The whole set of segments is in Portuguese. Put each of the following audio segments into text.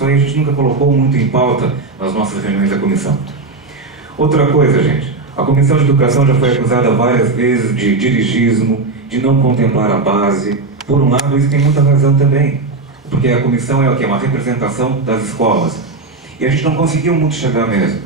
Isso aí a gente nunca colocou muito em pauta nas nossas reuniões da comissão. Outra coisa, gente, a Comissão de Educação já foi acusada várias vezes de dirigismo, de não contemplar a base. Por um lado, isso tem muita razão também, porque a comissão é o quê? Uma representação das escolas. E a gente não conseguiu muito chegar mesmo.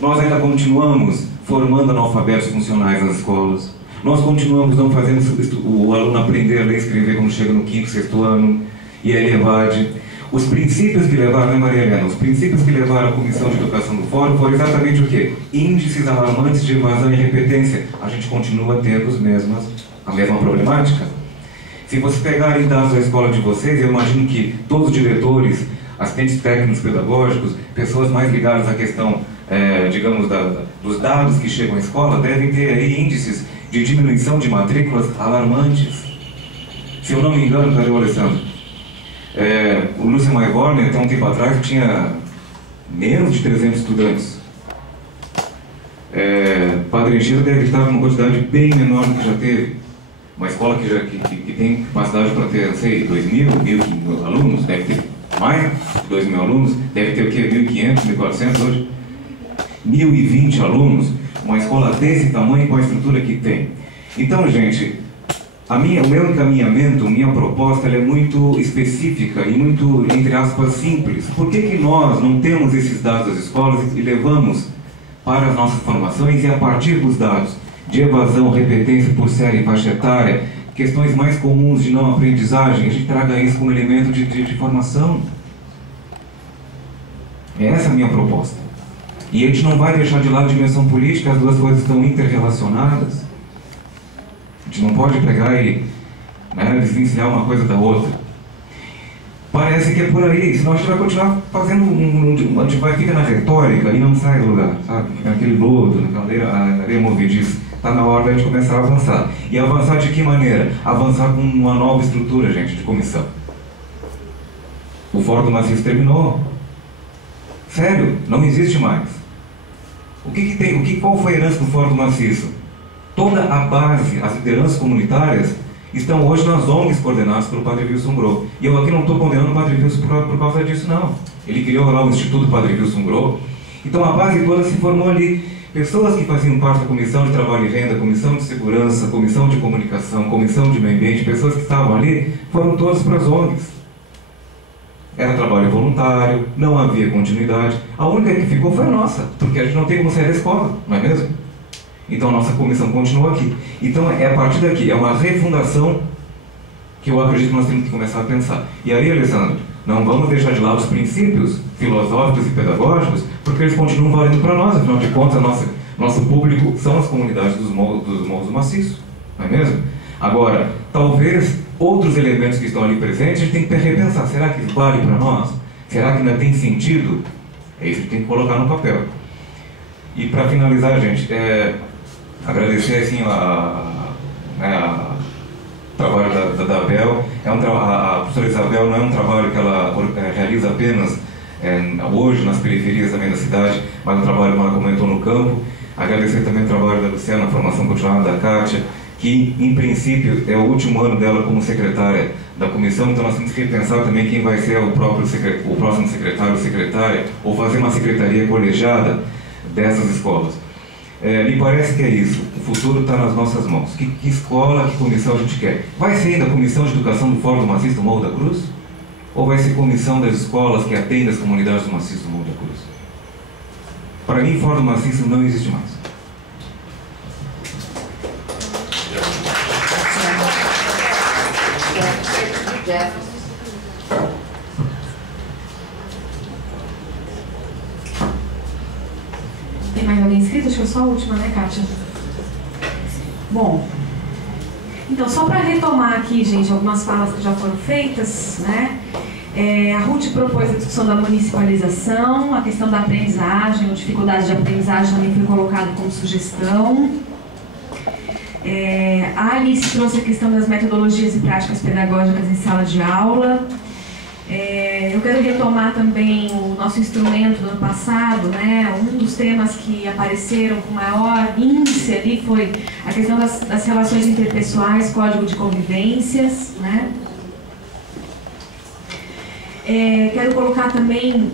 Nós ainda continuamos formando analfabetos funcionais nas escolas. Nós continuamos não fazendo o aluno aprender a ler e escrever quando chega no 5º, 6º ano, e a EVAD. Os princípios que levaram, né, Maria Helena? Os princípios que levaram a Comissão de Educação do Fórum foram exatamente o quê? Índices alarmantes de evasão e repetência. A gente continua tendo a mesma problemática. Se vocês pegarem dados da escola de vocês, eu imagino que todos os diretores, assistentes técnicos pedagógicos, pessoas mais ligadas à questão, digamos, dos dados que chegam à escola, devem ter aí índices de diminuição de matrículas alarmantes. Se eu não me engano, cadê o Alessandro? O Lúcio Maigorner, até um tempo atrás, tinha menos de 300 estudantes. Padre Anchieta deve estar com uma quantidade bem menor do que já teve. Uma escola que tem capacidade para ter, não sei, 2.000, 1.000 alunos, deve ter mais de 2.000 alunos, deve ter o quê? 1.500, 1.400 hoje? 1.020 alunos, uma escola desse tamanho com a estrutura que tem. Então, gente, o meu encaminhamento, minha proposta, ela é muito específica e muito, entre aspas, simples. Por que nós não temos esses dados das escolas e levamos para as nossas formações e a partir dos dados de evasão, repetência por série e faixa etária, questões mais comuns de não aprendizagem, a gente traga isso como elemento de formação? Essa é a minha proposta. E a gente não vai deixar de lado a dimensão política, as duas coisas estão interrelacionadas. A gente não pode pegar e desvencilhar uma coisa da outra. Parece que é por aí, senão a gente vai continuar fazendo a gente vai ficar na retórica e não sai do lugar, sabe? Naquele lodo, naquela areia movediça. Está na hora de a gente começar a avançar. E avançar de que maneira? Avançar com uma nova estrutura, gente, de comissão. O Fórum do Maciço terminou. Sério, não existe mais. Qual foi a herança do Fórum do Maciço? Toda a base, as lideranças comunitárias, estão hoje nas ONGs coordenadas pelo Padre Wilson Groh. E eu aqui não estou condenando o Padre Wilson por causa disso, não. Ele criou lá o Instituto Padre Wilson Groh. Então a base toda se formou ali. Pessoas que faziam parte da Comissão de Trabalho e Renda, Comissão de Segurança, Comissão de Comunicação, Comissão de Meio Ambiente, pessoas que estavam ali, foram todas para as ONGs. Era trabalho voluntário, não havia continuidade. A única que ficou foi a nossa, porque a gente não tem como sair da escola, não é mesmo? Então a nossa comissão continua aqui. Então é a partir daqui, é uma refundação que eu acredito que nós temos que começar a pensar. E aí, Alessandro, não vamos deixar de lado os princípios filosóficos e pedagógicos, porque eles continuam valendo para nós. Afinal de contas, nosso público são as comunidades dos morros do Maciço, não é mesmo? Agora, talvez outros elementos que estão ali presentes, a gente tem que repensar. Será que vale para nós? Será que ainda tem sentido? É isso que tem que colocar no papel. E para finalizar, gente, agradecer assim, o trabalho da Abel. A professora Isabel não é um trabalho que ela realiza apenas hoje nas periferias também da cidade, mas um trabalho que ela comentou no campo. Agradecer também o trabalho da Luciana, a formação continuada da Kátia, que em princípio é o último ano dela como secretária da comissão, então nós temos que pensar também quem vai ser o próximo secretário ou secretária, ou fazer uma secretaria colegiada dessas escolas. Me parece que é isso. O futuro está nas nossas mãos. Que escola, que comissão a gente quer? Vai ser ainda a Comissão de Educação do Fórum do Maciço do Morro da Cruz? Ou vai ser comissão das escolas que atendem as comunidades do Maciço do Morro da Cruz? Para mim, Fórum do Maciço não existe mais. Tem mais alguém inscrito? Acho que é só a última, né, Kátia? Bom, então só para retomar aqui, gente, algumas falas que já foram feitas, né? A Ruth propôs a discussão da municipalização, a questão da aprendizagem, a dificuldade de aprendizagem também foi colocada como sugestão. A Alice trouxe a questão das metodologias e práticas pedagógicas em sala de aula. Eu quero retomar também o nosso instrumento do ano passado, né? Um dos temas que apareceram com maior índice ali foi a questão das relações interpessoais, código de convivências, né? Quero colocar também,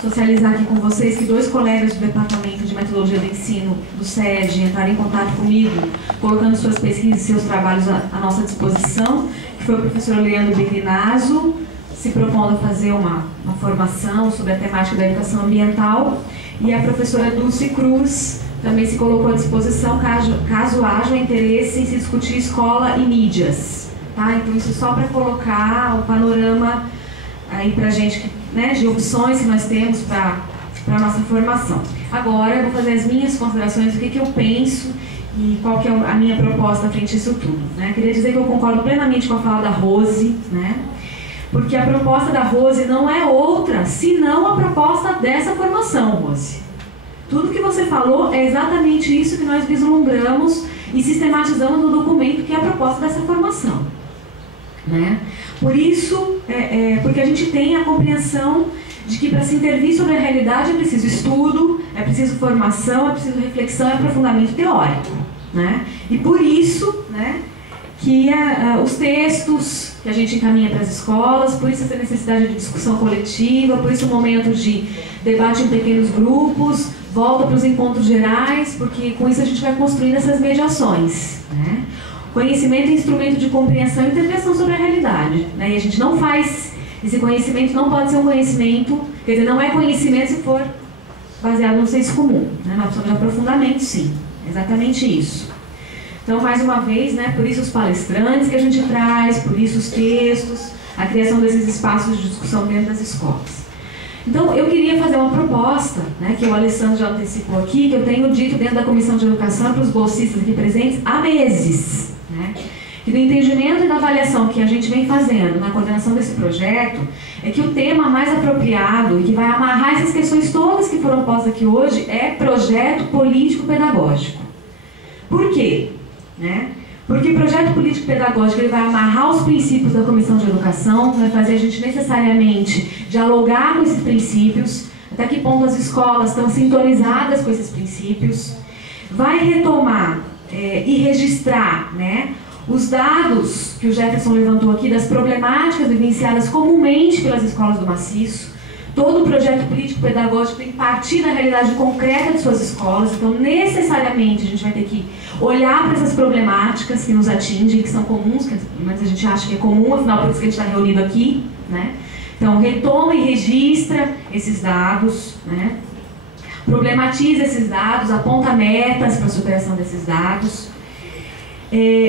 socializar aqui com vocês, que 2 colegas do Departamento de Metodologia do Ensino do SED entraram em contato comigo, colocando suas pesquisas e seus trabalhos à nossa disposição, que foi o professor Leandro Begrinazzo, se propondo a fazer uma formação sobre a temática da educação ambiental, e a professora Dulce Cruz também se colocou à disposição caso haja interesse em se discutir escola e mídias. Tá? Então isso só para colocar o panorama aí para a gente, né, de opções que nós temos para a nossa formação. Agora eu vou fazer as minhas considerações, o que eu penso e qual que é a minha proposta frente a isso tudo. Né? Queria dizer que eu concordo plenamente com a fala da Rose, né? Porque a proposta da Rose não é outra, senão a proposta dessa formação, Rose. Tudo que você falou é exatamente isso que nós vislumbramos e sistematizamos no documento, que é a proposta dessa formação. Né? Por isso, porque a gente tem a compreensão de que para se intervir sobre a realidade é preciso estudo, é preciso formação, é preciso reflexão e aprofundamento teórico. Né? E por isso, né, que os textos que a gente encaminha para as escolas, por isso essa necessidade de discussão coletiva, por isso o momento de debate em pequenos grupos, volta para os encontros gerais, porque com isso a gente vai construindo essas mediações. Né? Conhecimento é instrumento de compreensão e intervenção sobre a realidade. Né? E a gente não faz, esse conhecimento não pode ser um conhecimento, quer dizer, não é conhecimento se for baseado no senso comum. Né? Nós precisamos de aprofundamento, sim. Exatamente isso. Então, mais uma vez, né, por isso os palestrantes que a gente traz, por isso os textos, a criação desses espaços de discussão dentro das escolas. Então, eu queria fazer uma proposta, né, que o Alessandro já antecipou aqui, que eu tenho dito dentro da Comissão de Educação para os bolsistas aqui presentes há meses. Né, que do entendimento e da avaliação que a gente vem fazendo na coordenação desse projeto, é que o tema mais apropriado e que vai amarrar essas questões todas que foram postas aqui hoje é projeto político-pedagógico. Por quê? Né? Porque o projeto político-pedagógico ele vai amarrar os princípios da Comissão de Educação, vai fazer a gente necessariamente dialogar com esses princípios, até que ponto as escolas estão sintonizadas com esses princípios, vai retomar e registrar, né, os dados que o Jefferson levantou aqui das problemáticas vivenciadas comumente pelas escolas do maciço. Todo o projeto político-pedagógico tem que partir da realidade concreta de suas escolas, então necessariamente a gente vai ter que olhar para essas problemáticas que nos atingem, que são comuns, mas a gente acha que é comum, afinal por isso que a gente está reunido aqui. Né? Então retoma e registra esses dados, né? Problematiza esses dados, aponta metas para a superação desses dados,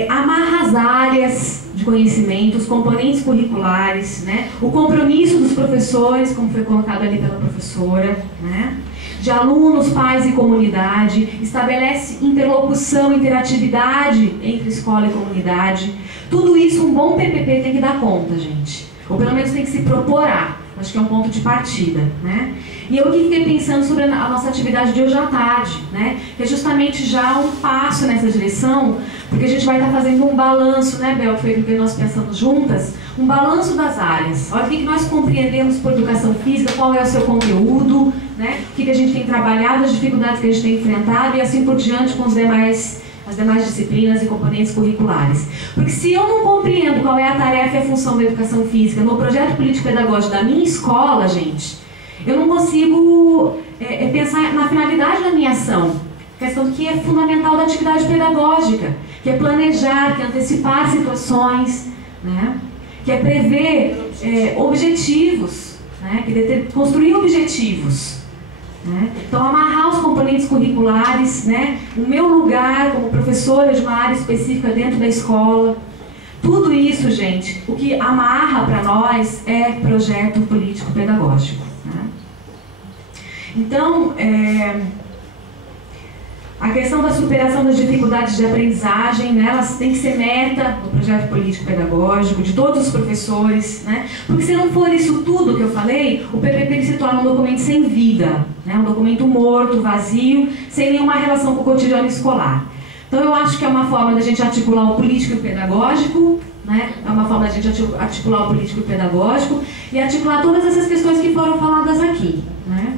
amarra as áreas de conhecimento, os componentes curriculares, né? O compromisso dos professores, como foi colocado ali pela professora, né? De alunos, pais e comunidade, estabelece interlocução, interatividade entre escola e comunidade. Tudo isso um bom PPP tem que dar conta, gente. Ou pelo menos tem que se propor a. Acho que é um ponto de partida, né? E eu aqui fiquei pensando sobre a nossa atividade de hoje à tarde, né? Que é justamente já um passo nessa direção, porque a gente vai estar fazendo um balanço, né, Bel, que foi o que nós pensamos juntas, um balanço das áreas. Olha o que nós compreendemos por educação física, qual é o seu conteúdo, né? O que a gente tem trabalhado, as dificuldades que a gente tem enfrentado e assim por diante com as demais disciplinas e componentes curriculares. Porque se eu não compreendo qual é a tarefa e a função da educação física no projeto político-pedagógico da minha escola, gente, eu não consigo pensar na finalidade da minha ação. Questão que é fundamental da atividade pedagógica, que é planejar, que é antecipar situações, né? Que é prever objetivos, né? Que é construir objetivos. Né? Então, amarrar os componentes curriculares, né? O meu lugar como professora de uma área específica dentro da escola. Tudo isso, gente, o que amarra para nós é projeto político-pedagógico. Né? Então, a questão da superação das dificuldades de aprendizagem, né, elas têm que ser meta do projeto político-pedagógico, de todos os professores, né? Porque se não for isso tudo que eu falei, o PPP se torna um documento sem vida, né? Um documento morto, vazio, sem nenhuma relação com o cotidiano escolar. Então eu acho que é uma forma da gente articular o político e o pedagógico, né? É uma forma da gente articular o político e o pedagógico e articular todas essas questões que foram faladas aqui, né?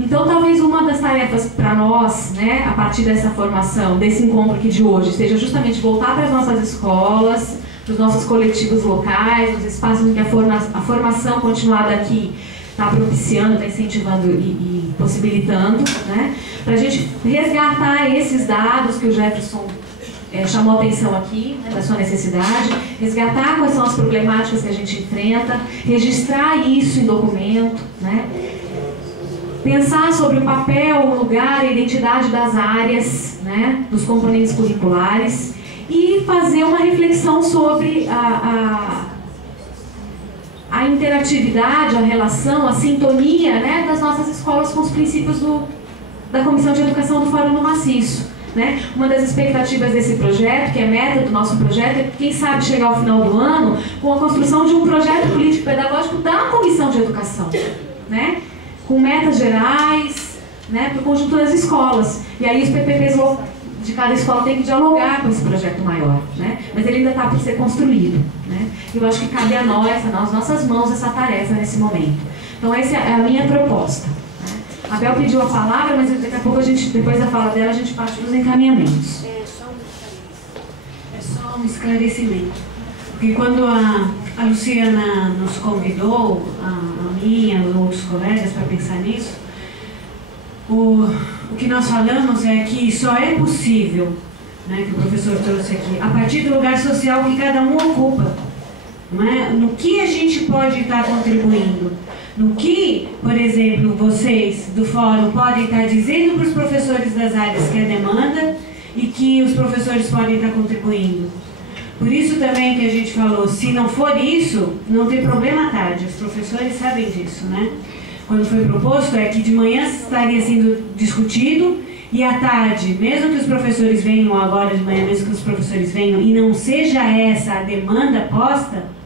Então, talvez uma das tarefas para nós, né, a partir dessa formação, desse encontro aqui de hoje, seja justamente voltar para as nossas escolas, para os nossos coletivos locais, os espaços em que a formação continuada aqui está propiciando, está incentivando e possibilitando, né? Para a gente resgatar esses dados que o Jefferson chamou a atenção aqui, né, da sua necessidade, resgatar quais são as problemáticas que a gente enfrenta, registrar isso em documento, né? Pensar sobre o papel, o lugar, a identidade das áreas, né, dos componentes curriculares e fazer uma reflexão sobre a interatividade, a relação, a sintonia, né, das nossas escolas com os princípios da Comissão de Educação do Fórum do Maciço. Né? Uma das expectativas desse projeto, que é meta do nosso projeto, é quem sabe chegar ao final do ano com a construção de um projeto político-pedagógico da Comissão de Educação, né? Com metas gerais, né, para o conjunto das escolas. E aí os PPPs de cada escola tem que dialogar com esse projeto maior, né? Mas ele ainda está por ser construído, né? Eu acho que cabe a nós, nas nossas mãos, essa tarefa nesse momento. Então essa é a minha proposta. A Bel pediu a palavra, mas daqui a pouco, depois da fala dela, a gente parte para os encaminhamentos. É só um esclarecimento. Porque quando a Luciana nos convidou, a mim e outros colegas, para pensar nisso, o que nós falamos é que só é possível, né, que o professor trouxe aqui, a partir do lugar social que cada um ocupa. Não é? No que a gente pode estar contribuindo. No que, por exemplo, vocês do fórum podem estar dizendo para os professores das áreas que é demanda e que os professores podem estar contribuindo. Por isso também que a gente falou, se não for isso, não tem problema à tarde, os professores sabem disso, né? Quando foi proposto é que de manhã estaria sendo discutido e à tarde, mesmo que os professores venham agora de manhã, mesmo que os professores venham e não seja essa a demanda posta,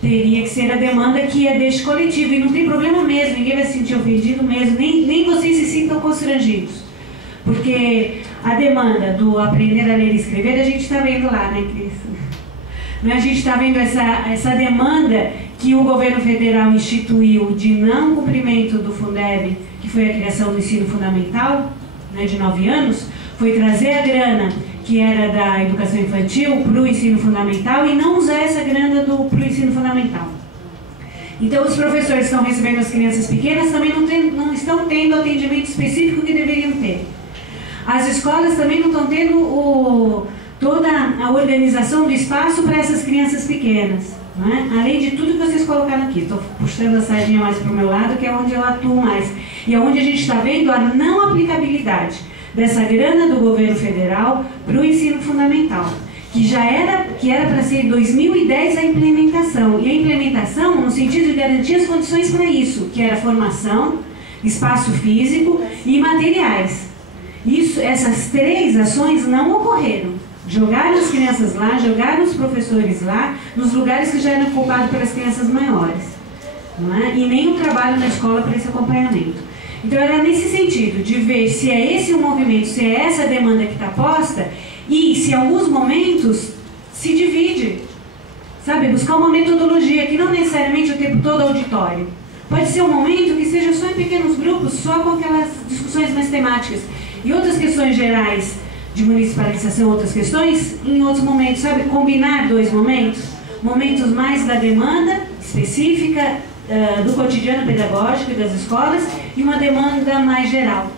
teria que ser a demanda que é deste coletivo. E não tem problema mesmo, ninguém vai se sentir ofendido mesmo, nem vocês se sintam constrangidos. Porque a demanda do aprender a ler e escrever, a gente está vendo lá, né, Cris? A gente está vendo essa demanda que o governo federal instituiu de não cumprimento do Fundeb, que foi a criação do ensino fundamental, né, de 9 anos, foi trazer a grana que era da educação infantil para o ensino fundamental e não usar essa grana para o ensino fundamental. Então os professores estão recebendo as crianças pequenas também não estão tendo o atendimento específico que deveriam ter. As escolas também não estão tendo toda a organização do espaço para essas crianças pequenas. Não é? Além de tudo que vocês colocaram aqui, estou puxando a sardinha mais para o meu lado, que é onde eu atuo mais. E é onde a gente está vendo a não aplicabilidade dessa grana do governo federal para o ensino fundamental, que era para ser em 2010 a implementação, e a implementação no sentido de garantir as condições para isso, que era formação, espaço físico e materiais. Essas 3 ações não ocorreram. Jogaram as crianças lá, jogaram os professores lá, nos lugares que já eram ocupados pelas crianças maiores, não é? E nem o trabalho na escola para esse acompanhamento. Então era nesse sentido, de ver se é esse o movimento, se é essa a demanda que está posta, e se em alguns momentos se divide, sabe? Buscar uma metodologia que não necessariamente o tempo todo auditório. Pode ser um momento que seja só em pequenos grupos, só com aquelas discussões mais temáticas. E outras questões gerais de municipalização, outras questões, em outros momentos, sabe? Combinar 2 momentos. Momentos mais da demanda específica, do cotidiano pedagógico e das escolas, e uma demanda mais geral.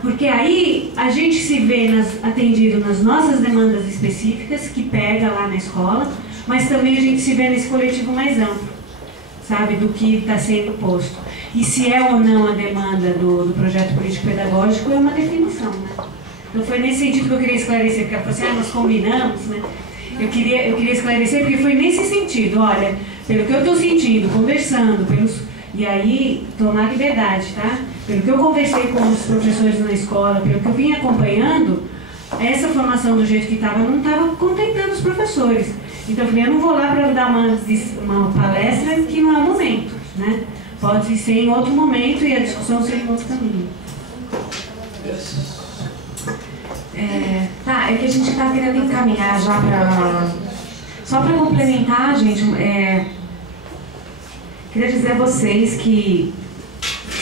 Porque aí a gente se vê atendido nas nossas demandas específicas, que pega lá na escola, mas também a gente se vê nesse coletivo mais amplo, sabe, do que está sendo posto. E se é ou não a demanda do projeto político-pedagógico é uma definição, né? Então foi nesse sentido que eu queria esclarecer, porque ela falou assim, nós combinamos, né? Eu queria esclarecer porque foi nesse sentido, olha, pelo que eu estou sentindo, conversando, e aí, tomar liberdade, tá? Pelo que eu conversei com os professores na escola, pelo que eu vim acompanhando, essa formação do jeito que estava, não estava contentando os professores. Então eu falei, eu não vou lá para dar uma palestra que não é o momento, né? Pode ser em outro momento e a discussão ser em outro caminho. É que a gente está querendo encaminhar já para... Só para complementar, gente, queria dizer a vocês que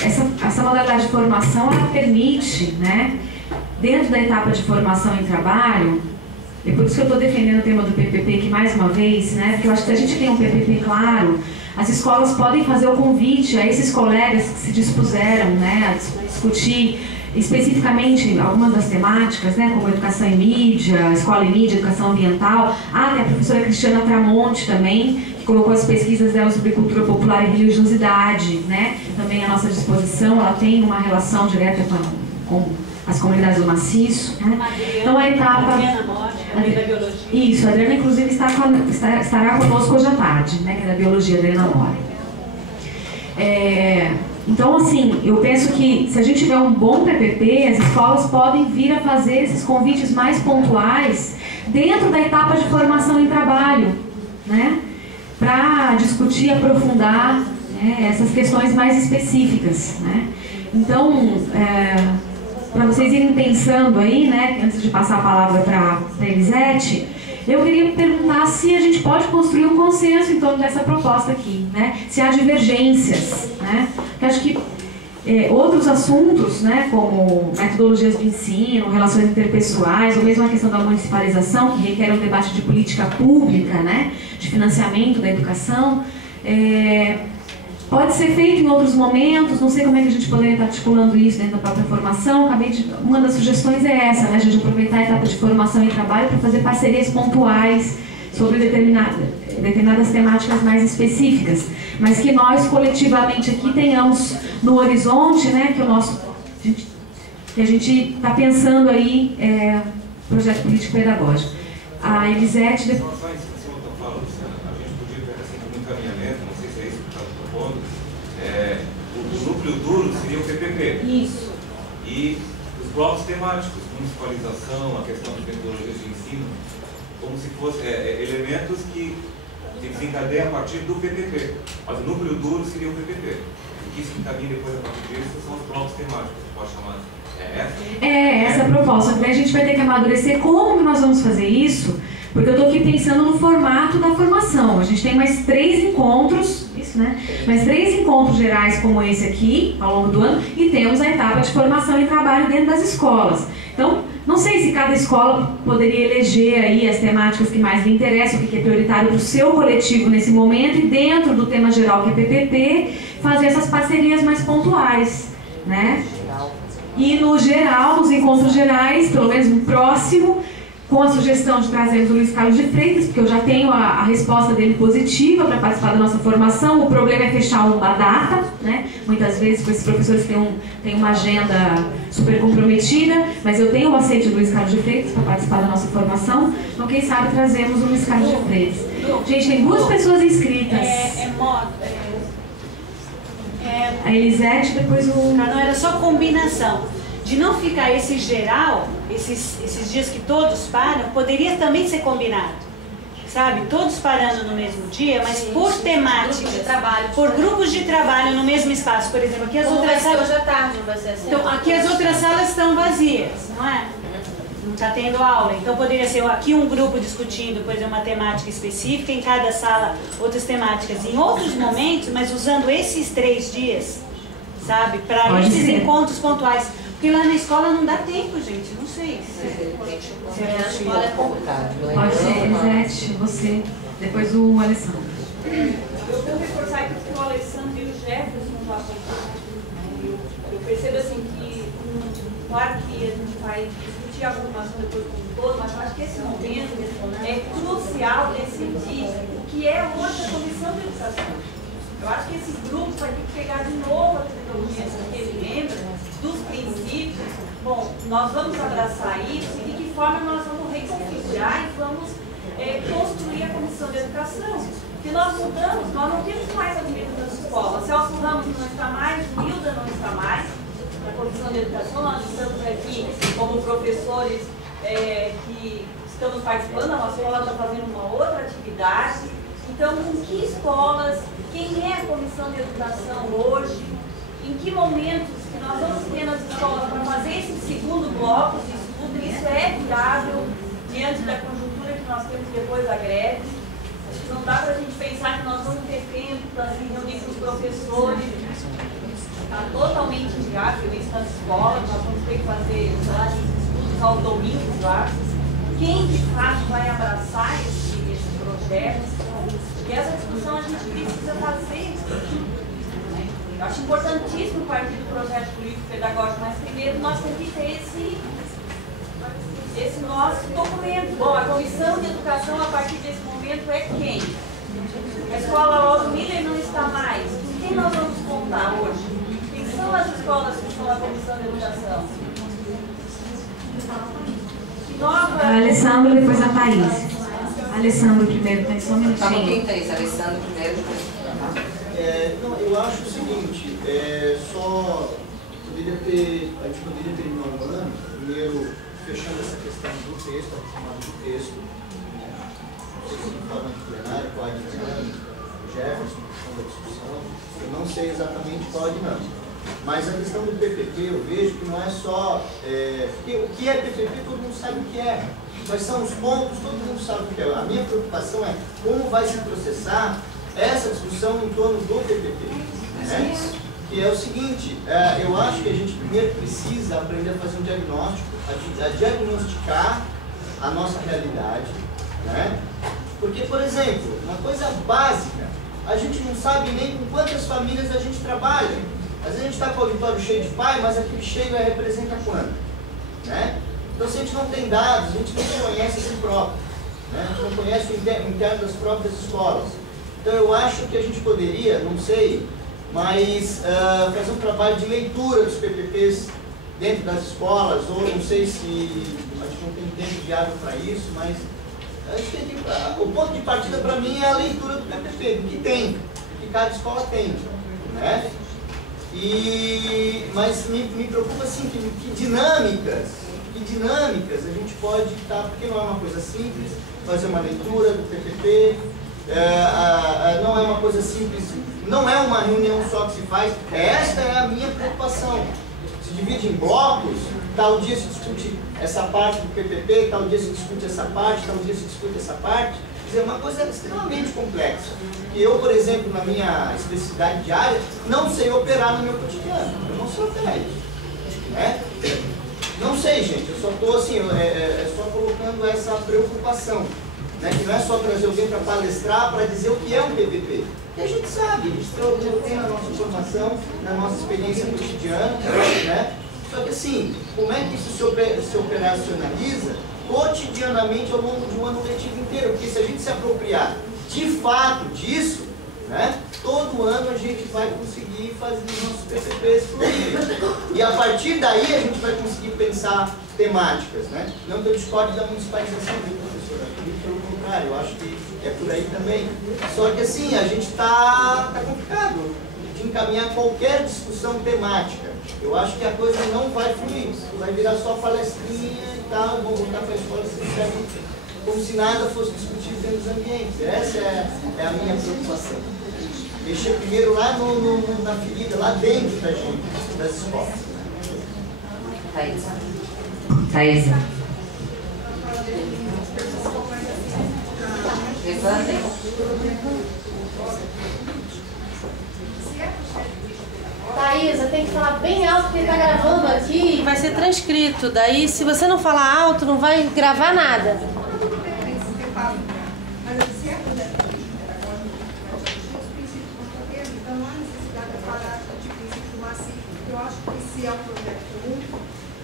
essa modalidade de formação, ela permite, né, dentro da etapa de formação em trabalho, E por isso que eu estou defendendo o tema do PPP, que mais uma vez, né, porque eu acho que se a gente tem um PPP claro, as escolas podem fazer o convite a esses colegas que se dispuseram, né, a discutir especificamente algumas das temáticas, né, como educação em mídia, escola em mídia, educação ambiental. Tem a professora Cristiana Tramonte também, que colocou as pesquisas dela sobre cultura popular e religiosidade, né, também à nossa disposição. Ela tem uma relação direta com as comunidades do maciço, né? Então a etapa... Isso, a Adriana inclusive estará conosco hoje à tarde, né, que é da biologia, Adriana Mora. Então, assim, eu penso que se a gente tiver um bom PPP, as escolas podem vir a fazer esses convites mais pontuais dentro da etapa de formação em trabalho, né? Para discutir, aprofundar, né, essas questões mais específicas, né? Então, para vocês irem pensando aí, né, antes de passar a palavra para a Elisete, eu queria perguntar se a gente pode construir um consenso em torno dessa proposta aqui, né? Se há divergências, né? Porque acho que outros assuntos, né, como metodologias de ensino, relações interpessoais, ou mesmo a questão da municipalização, que requer um debate de política pública, né, de financiamento da educação, pode ser feito em outros momentos. Não sei como é que a gente poderia estar articulando isso dentro da própria formação. Uma das sugestões é essa, né? A gente aproveitar a etapa de formação e trabalho para fazer parcerias pontuais sobre determinadas temáticas mais específicas, mas que nós coletivamente aqui tenhamos no horizonte, né, que a gente está pensando aí projeto político-pedagógico. A Elisete... O núcleo duro seria o PPP. Isso. E os blocos temáticos, municipalização, a questão de metodologias de ensino, como se fossem elementos que desencadeiam a partir do PPP. Mas o núcleo duro seria o PPP. O que se encaminha depois a partir disso são os blocos temáticos. Pode chamar? Essa a proposta. Daí a gente vai ter que amadurecer como nós vamos fazer isso, porque eu estou aqui pensando no formato da formação. A gente tem mais 3 encontros, né? Mais 3 encontros gerais como esse aqui, ao longo do ano, e temos a etapa de formação e trabalho dentro das escolas. Então, não sei se cada escola poderia eleger aí as temáticas que mais lhe interessam, o que é prioritário para o seu coletivo nesse momento, e dentro do tema geral que é PPP, fazer essas parcerias mais pontuais, né? E no geral, nos encontros gerais, pelo menos no próximo, com a sugestão de trazermos o Luiz Carlos de Freitas, porque eu já tenho a resposta dele positiva para participar da nossa formação. O problema é fechar uma data, né? Muitas vezes com esses professores que têm uma agenda super comprometida, mas eu tenho o aceite do Luiz Carlos de Freitas para participar da nossa formação. Então, quem sabe trazemos o Luiz Carlos de Freitas. Gente, tem 2 pessoas inscritas. A Elisete, depois o... Não, era só combinação. De não ficar esse geral, esses dias que todos param, poderia também ser combinado. Sabe? Todos parando no mesmo dia, mas por temática. Por grupos de trabalho no mesmo espaço. Por exemplo, aqui as outras salas... Hoje à tarde vai ser assim. Então, aqui as outras salas estão vazias, não é? Não está tendo aula. Então poderia ser aqui um grupo discutindo, por exemplo, uma temática específica, em cada sala outras temáticas. Em outros momentos, mas usando esses 3 dias, sabe? Para esses encontros pontuais. Porque lá na escola não dá tempo, gente. Não sei. Na escola é complicado. Pode ser, Elisete, você. Depois o Alessandro. Eu vou reforçar aqui que o Alessandro e o Jefferson já apontaram. Eu percebo assim que, claro que a gente vai discutir a formação depois como um todo, mas eu acho que esse momento é crucial decidir o que é hoje a Comissão de Educação. Eu acho que esse grupo vai ter que pegar de novo a metodologia que ele lembra, dos princípios. Bom, nós vamos abraçar isso e de que forma nós vamos reconfigurar e vamos construir a Comissão de Educação. Se nós mudamos, nós não temos mais alimento nas escolas. Celso Ramos não está mais, Nilda não está mais na Comissão de Educação. Nós estamos aqui como professores que estamos participando, a nossa escola está fazendo uma outra atividade. Então, em que escolas, quem é a Comissão de Educação hoje, em que momentos que nós vamos ter nas escolas para fazer esse segundo bloco de estudo, isso é viável diante da conjuntura que nós temos depois da greve. Acho que não dá para a gente pensar que nós vamos ter tempo para se reunir com os professores. Está totalmente inviável isso nas escolas, nós vamos ter que fazer estudos aos domingos lá. quem de fato vai abraçar esse projeto. E essa discussão a gente precisa fazer. Eu acho importantíssimo partir do projeto político-pedagógico, mas primeiro nós temos que ter esse nosso documento. Bom, a Comissão de Educação, a partir desse momento, é quem? A escola Otto Miller não está mais. Quem nós vamos contar hoje? Quem são as escolas que estão na Comissão de Educação? Nova... A Alessandro, depois a Thaís. Alessandro primeiro, tem só um minutinho. Tá bom, quem tem? Alessandro primeiro, depois. Não, eu acho o seguinte, a gente poderia terminar o ano, primeiro fechando essa questão do texto, a chamada do texto, não sei se em forma de plenário, qual a dinâmica, o Jefferson, a questão da discussão, eu não sei exatamente qual a dinâmica. Mas a questão do PPP, eu vejo que não é só... o que é PPP, todo mundo sabe o que é. Quais são os pontos, todo mundo sabe o que é. A minha preocupação é como vai se processar essa discussão em torno do PPP. Né? Que é o seguinte, eu acho que a gente primeiro precisa aprender a fazer um diagnóstico, a diagnosticar a nossa realidade. Né? Porque, por exemplo, uma coisa básica, a gente não sabe nem com quantas famílias a gente trabalha. Às vezes a gente está com o auditório cheio de pai, mas aquele cheio representa quanto? Né? Então, se a gente não tem dados, a gente não conhece a si próprio. Né? A gente não conhece o interno das próprias escolas. Então, eu acho que a gente poderia, não sei, mas fazer um trabalho de leitura dos PPPs dentro das escolas, ou não sei se a gente não tem tempo viável para isso, mas a gente tem que, o ponto de partida para mim é a leitura do PPP, do que tem, do que cada escola tem. Né? Mas me preocupa assim, que dinâmicas a gente pode estar, porque não é uma coisa simples, fazer uma leitura do PPP, não é uma coisa simples, não é uma reunião só que se faz, esta é a minha preocupação. Se divide em blocos, tal dia se discute essa parte do PPP, tal dia se discute essa parte, tal dia se discute essa parte. Quer dizer, é uma coisa extremamente complexa. E eu, por exemplo, na minha especificidade diária, não sei operar no meu cotidiano. Eu não sei operar isso. Né? Não sei, gente. Eu só estou assim, só colocando essa preocupação. Né? Que não é só trazer alguém para palestrar, para dizer o que é um PPP. E a gente sabe, a gente tem na nossa formação, na nossa experiência cotidiana. Né? Só que assim, como é que isso se operacionaliza cotidianamente ao longo de um ano letivo inteiro? Porque se a gente se apropriar de fato disso, né, todo ano a gente vai conseguir fazer os nossos PPPs fluírem. E a partir daí a gente vai conseguir pensar temáticas. Né? Não que eu discorde da municipalização, professora, pelo contrário, eu acho que é por aí também. Só que assim, a gente está complicado de encaminhar qualquer discussão temática. Eu acho que a coisa não vai fluir, vai virar só palestrinha e tal, vão voltar para a escola como se nada fosse discutido dentro dos ambientes. Essa é a minha preocupação. Mexer primeiro lá na ferida, lá dentro da gente, das escolas. Thaís. Thaisa, tem que falar bem alto porque tá gravando aqui e vai ser transcrito. Daí, se você não falar alto, não vai gravar nada. Mas se é projeto pedagógico, os princípios vão ter, então não há necessidade de falar de princípio massivo. Eu acho que se é um projeto comum,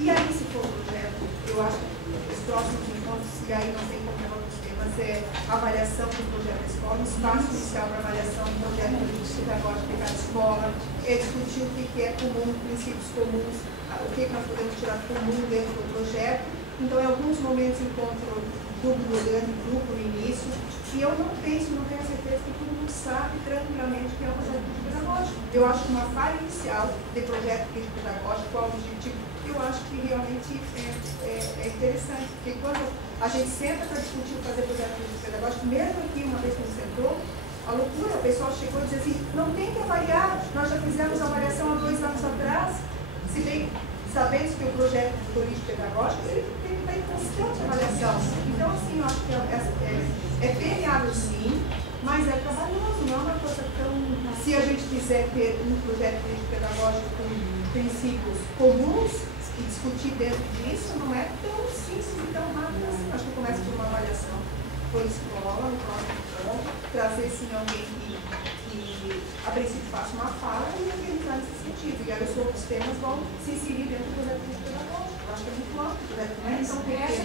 e aí se for um projeto, eu acho que os próximos encontros, e aí não tem como levar os temas, é avaliação do projeto da escola, um espaço inicial para avaliação do projeto pedagógico de cada escola, discutir o que é comum, princípios comuns, o que nós podemos tirar comum dentro do projeto. Então, em alguns momentos encontro grupo mudando, grupo no início, e eu não tenho a certeza que todo mundo sabe tranquilamente o que é o projeto pedagógico. Eu acho que uma falha inicial de projeto pedagógico, qual o objetivo, eu acho que realmente é interessante, porque quando a gente senta para discutir fazer projeto pedagógico, mesmo aqui, uma vez que a gente sentou, a loucura, o pessoal chegou e disse assim, não tem que avaliar, nós já fizemos a avaliação há 2 anos atrás, se bem sabendo que o projeto político pedagógico ele tem que estar em constante avaliação. Então, assim, eu acho que é permeável sim, mas é trabalhoso, não é uma coisa tão... Se a gente quiser ter um projeto político pedagógico com princípios comuns, E discutir dentro disso não é tão simples e tão rápido assim. Acho que começa por uma avaliação por escola, no próximo ponto, trazer sim alguém que a princípio faça uma fala e organizar nesse sentido. E aí os outros temas vão se inserir dentro do projeto pedagógico. Eu acho que é muito amplo o projeto, não é? Então tem essa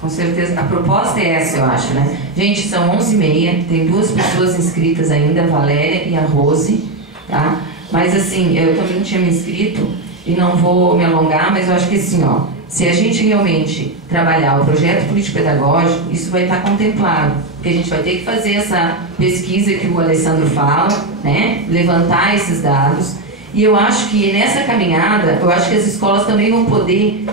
Com certeza, a proposta é essa, eu acho, né? Gente, são 11h30, tem 2 pessoas inscritas ainda, a Valéria e a Rose, tá? Mas assim, eu também tinha me inscrito e não vou me alongar, mas eu acho que assim, ó, se a gente realmente trabalhar o projeto político-pedagógico, isso vai estar contemplado, porque a gente vai ter que fazer essa pesquisa que o Alessandro fala, né? Levantar esses dados. E eu acho que nessa caminhada, eu acho que as escolas também vão poder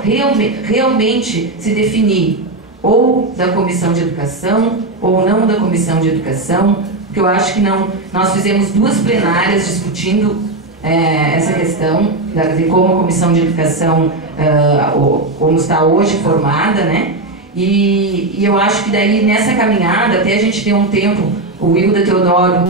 realmente se definir ou da comissão de educação ou não da comissão de educação, porque eu acho que não. Nós fizemos 2 plenárias discutindo essa questão de como a comissão de educação, como está hoje formada, né? E eu acho que daí nessa caminhada, até a gente ter um tempo, o Hilda Teodoro